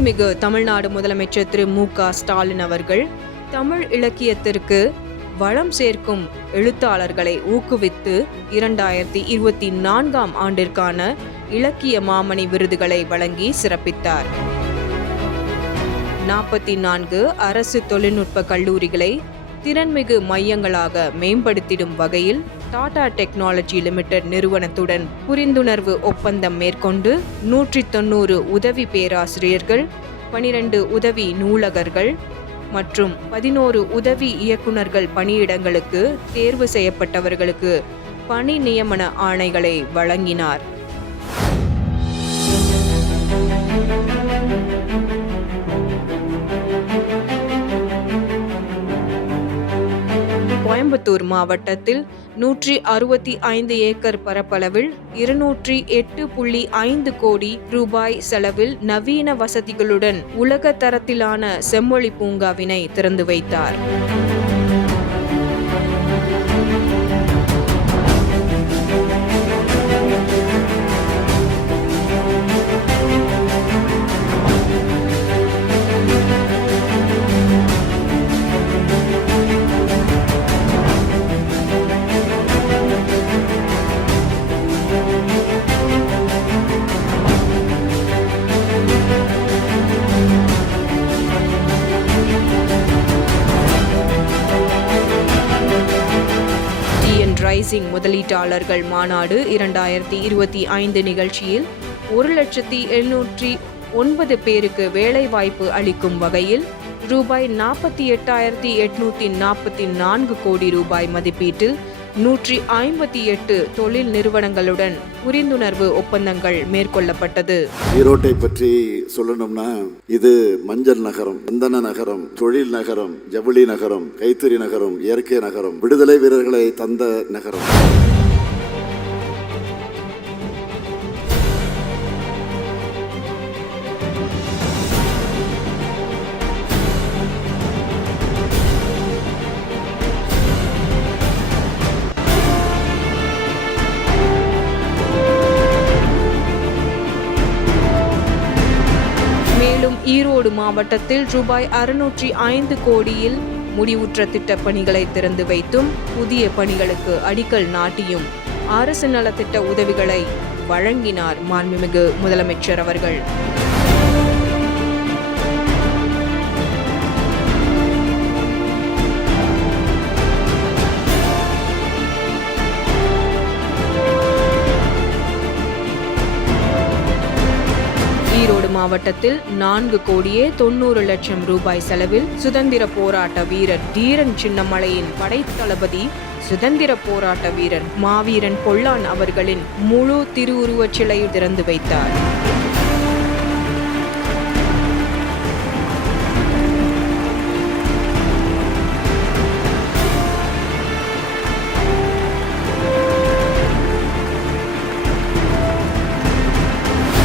மாண்புமிகு தமிழ்நாடு முதலமைச்சர் திரு மு.க.ஸ்டாலின் அவர்கள் தமிழ் இலக்கியத்திற்கு வளம் சேர்க்கும் எழுத்தாளர்களை ஊக்குவித்து 2024ஆம் ஆண்டிற்கான இலக்கிய மாமணி விருதுகளை வழங்கி சிறப்பித்தார். 44 அரசு தொழில்நுட்ப கல்லூரிகளை திறன்மிகு மையங்களாக மேம்படுத்திடும் வகையில் டாடா டெக்னாலஜி லிமிடெட் நிறுவனத்துடன் புரிந்துணர்வு ஒப்பந்தம் மேற்கொண்டு 190 உதவி பேராசிரியர்கள், 12 உதவி நூலகர்கள் மற்றும் 11 உதவி இயக்குநர்கள் பணியிடங்களுக்கு தேர்வு செய்யப்பட்டவர்களுக்கு பணி நியமன ஆணைகளை வழங்கினார். கோயம்புத்தூர் மாவட்டத்தில் 165 ஏக்கர் பரப்பளவில் 208.5 கோடி ரூபாய் செலவில் நவீன வசதிகளுடன் உலக தரத்திலான செம்மொழி பூங்காவினை திறந்து வைத்தார். ரைசிங் முதலீட்டாளர்கள் மாநாடு 2025 நிகழ்ச்சியில் 1,709 பேருக்கு வேலைவாய்ப்பு அளிக்கும் வகையில் ரூபாய் 48,844 கோடி ரூபாய் மதிப்பீட்டில் 158 தொழில் நிறுவனங்களுடன் புரிந்துணர்வு ஒப்பந்தங்கள் மேற்கொள்ளப்பட்டது. ஈரோட்டை பற்றி சொல்லணும்னா இது மஞ்சள் நகரம், சந்தன நகரம், தொழில் நகரம், ஜவுளி நகரம், கைத்தறி நகரம், இயற்கை நகரம், விடுதலை வீரர்களை தந்த நகரம். மேலும் ஈரோடு மாவட்டத்தில் ரூபாய் 605 கோடியில் முடிவுற்ற திட்டப் பணிகளை திறந்து வைத்தும் புதிய பணிகளுக்கு அடிக்கல் நாட்டியும் அரசு நலத்திட்ட உதவிகளை வழங்கினார் மாண்புமிகு முதலமைச்சர் அவர்கள். ஈரோடு மாவட்டத்தில் 4,90,00,000 ரூபாய் செலவில் சுதந்திர போராட்ட வீரர் தீரன் சின்னமலையின் படைத்தளபதி சுதந்திர போராட்ட வீரர் மாவீரன் பொல்லான் அவர்களின் முழு திருவுருவச் சிலையை திறந்து வைத்தார்.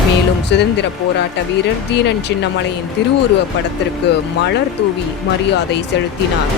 மேலும் சுதந்திர போராட்ட வீரர் தீரன் சின்னமலையின் திருவுருவ படத்திற்கு மலர் தூவி மரியாதை செலுத்தினார்.